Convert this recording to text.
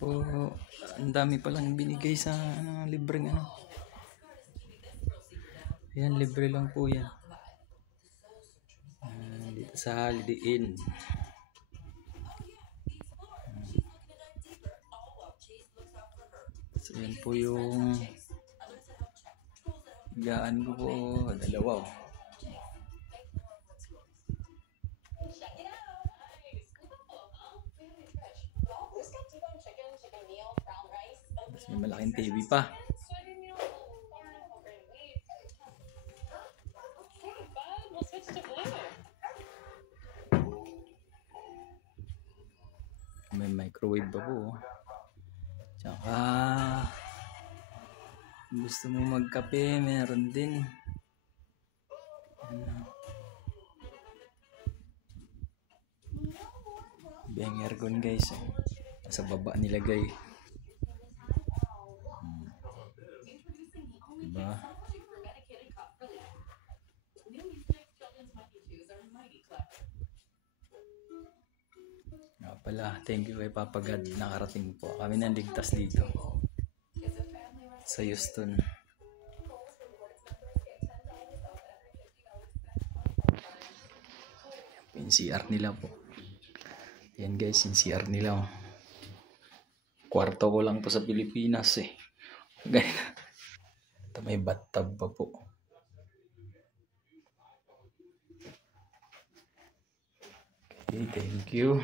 po, ang dami palang binigay sa libreng ano. Ayan, libre lang po yan. Dito sa Holiday Inn. So yan po yung higaan ko po, dalawa. Mas may malaking TV pa. May microwave pa po. Tsaka gusto mo magkape, meron din. Beng aircon guys. Sa baba nilagay. Diba? Nga pala, thank you kay Papa God, nakarating po. Kami nang ligtas dito sa Houston. Yung CR nila po. Yan guys, yung CR nila. Kwarto ko lang po sa Pilipinas eh. Ganito. Ito may bathtub pa po. Okay, thank you.